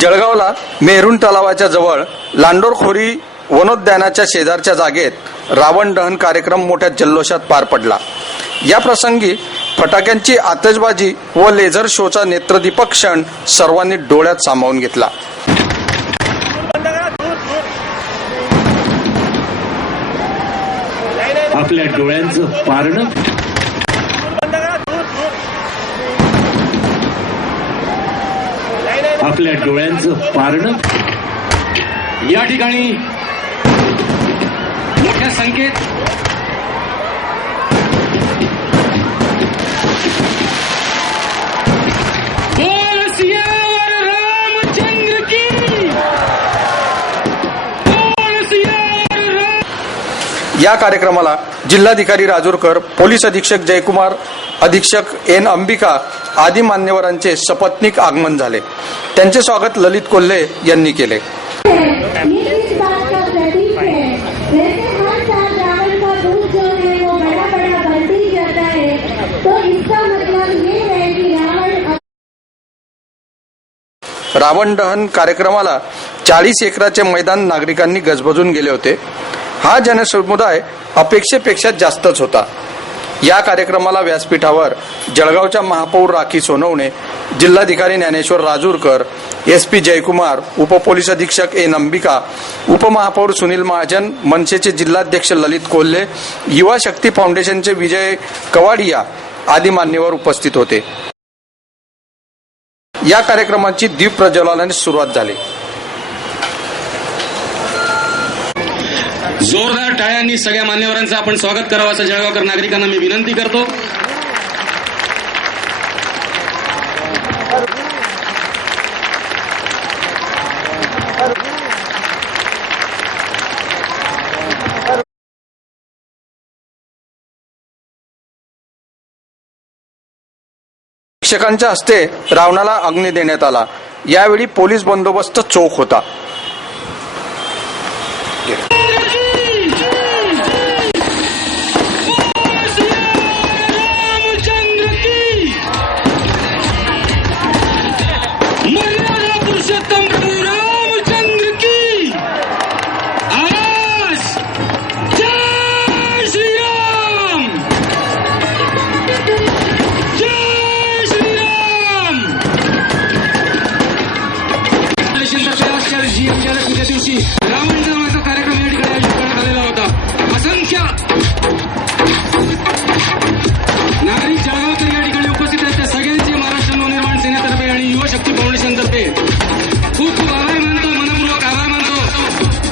जळगावला maroon तलावाच्या जवळ लांडोरखोरी वनोद्यानाच्या शेजारच्या जागेत रावण दहन कार्यक्रम मोठ्या जल्लोषात पार पडला। या प्रसंगी फटाक्यांची आतषबाजी व लेझर शोचा नेत्रदीपक क्षण सर्वांनी डोळ्यात सामावून घेतला। आपल्या डोळ्यांचं पारणं आपल्या डोळ्यांचं पारणं या ठिकाणी मोठ्या संख्येत बोल सियावर रामचंद्र की, बोल सियावर राम। या कार्यक्रमाला जिल्हाधिकारी राजूरकर, पोलीस अधीक्षक जयकुमार, अधीक्षक एन अंबिका आदी मान्यवरांचे सपत्नीक आगमन झाले। त्यांचे स्वागत ललित कोल्हे यांनी केले। रावण दहन कार्यक्रमाला 40 एकराचे मैदान नागरिकांनी गजबजून गेले होते। हा जनसमुदाय अपेक्षेपेक्षा जास्तच होता। या कार्यक्रमाला व्यासपीठावर जळगावच्या महापौर राखी सोनवणे, जिल्हाधिकारी ज्ञानेश्वर राजूरकर, एसपी जयकुमार, उपपोलीस अधीक्षक एन अंबिका, उपमहापौर सुनील महाजन, मनसेचे जिल्हाध्यक्ष ललित कोल्हे, युवा शक्ती फाउंडेशनचे विजय कवाडिया आदी मान्यवर उपस्थित होते। या कार्यक्रमाची दीप प्रज्वलनाने सुरुवात झाली। जोरदार टाळ्यांनी सगळ्या मान्यवरांचं आपण स्वागत करावं असं जळगावकर नागरिकांना मी विनंती करतो। शिक्षकांच्या हस्ते रावणाला अग्नी देण्यात आला। यावेळी पोलीस बंदोबस्त चोख होता। दिवशी